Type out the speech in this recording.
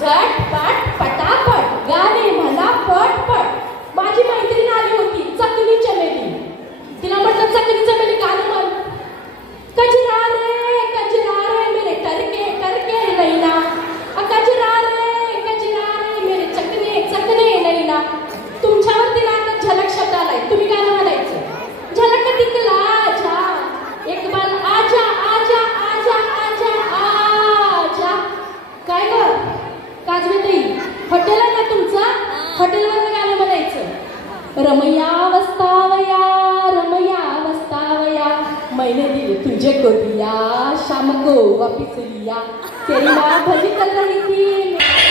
झटपट पटापट गाणे म्हणा पटपट. माझी मैत्रीण आली होती चकली चमेली. तिला म्हटलं चकली चमेली गाणं म्हण. कजरा रे मेरे टरके टरके नैना, कजरा रे मेरे चकने चकने नैना. तुमच्यावरती ना झलक शब्द आलाय, तुम्ही गाणं म्हणायचं. झलक दिखला जा एक बार आजा आजा आजा आजा आजा. काय ग काजवेताई, हॉटेल आहे ना तुमचं? हॉटेलवर गाणं म्हणायचं. रमया वस्तावया मैंने दिल तुझे को दिया, शाम को वापिस लिया, तेरी माँ भजी कर रही थी.